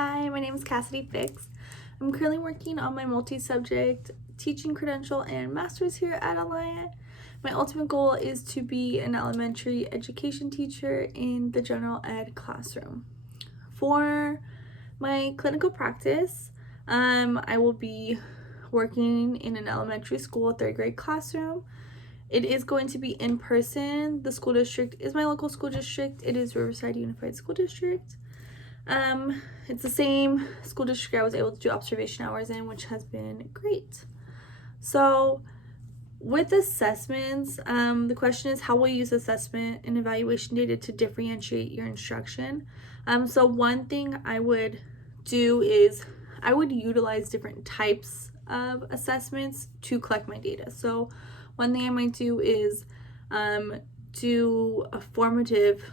Hi, my name is Cassidy. I'm currently working on my multi-subject teaching credential and master's here at Alliant. My ultimate goal is to be an elementary education teacher in the general ed classroom. For my clinical practice, I will be working in an elementary school, third grade classroom. It is going to be in person. The school district is my local school district. It is Riverside Unified School District. It's the same school district I was able to do observation hours in, which has been great. So with assessments, the question is, how will you use assessment and evaluation data to differentiate your instruction? So one thing I would do is I would utilize different types of assessments to collect my data. So one thing I might do is do a formative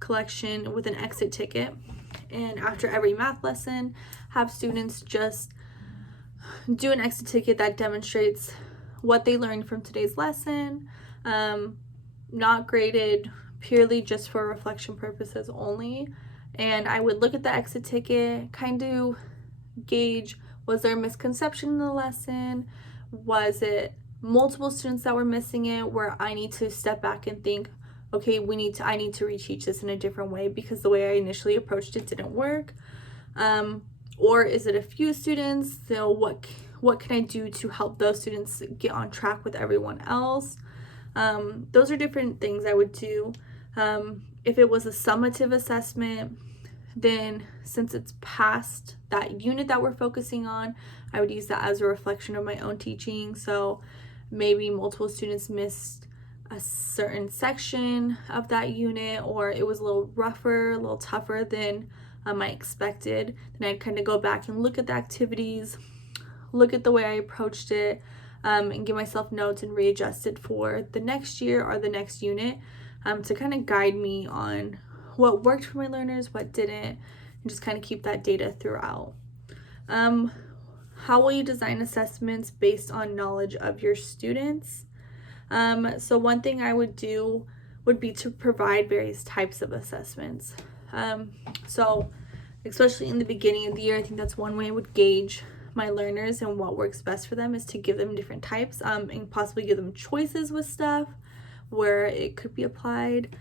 collection with an exit ticket, and after every math lesson have students just do an exit ticket that demonstrates what they learned from today's lesson, not graded, purely just for reflection purposes only. And I would look at the exit ticket, kind of gauge, was there a misconception in the lesson? Was it multiple students that were missing it, where I need to step back and think, okay, I need to reteach this in a different way because the way I initially approached it didn't work. Or is it a few students? So what can I do to help those students get on track with everyone else? Those are different things I would do. If it was a summative assessment, then since it's past that unit that we're focusing on, I would use that as a reflection of my own teaching. So maybe multiple students missed a certain section of that unit, or it was a little rougher, a little tougher than I expected. Then I'd kind of go back and look at the activities, look at the way I approached it, and give myself notes and readjust it for the next year or the next unit, to kind of guide me on what worked for my learners, what didn't, and just kind of keep that data throughout. How will you design assessments based on knowledge of your students? So one thing I would do would be to provide various types of assessments. So especially in the beginning of the year, I think that's one way I would gauge my learners and what works best for them, is to give them different types, and possibly give them choices with stuff where it could be applied.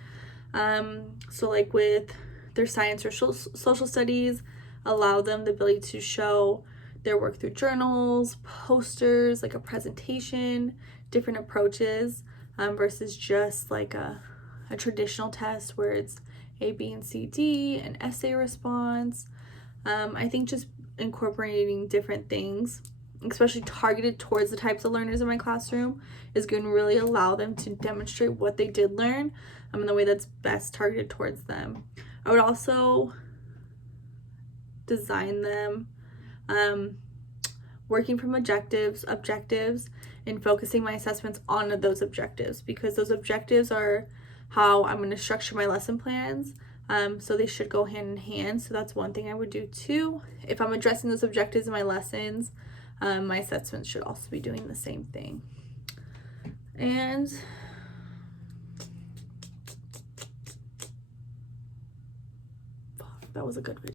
So like with their science or social studies, allow them the ability to show their work through journals, posters, like a presentation, different approaches, versus just like a traditional test where it's A, B, and C, D, an essay response. I think just incorporating different things, especially targeted towards the types of learners in my classroom, is going to really allow them to demonstrate what they did learn in the way that's best targeted towards them. I would also design them working from objectives, and focusing my assessments on those objectives, because those objectives are how I'm going to structure my lesson plans. So they should go hand in hand. So that's one thing I would do too. If I'm addressing those objectives in my lessons, my assessments should also be doing the same thing. And that was a good video.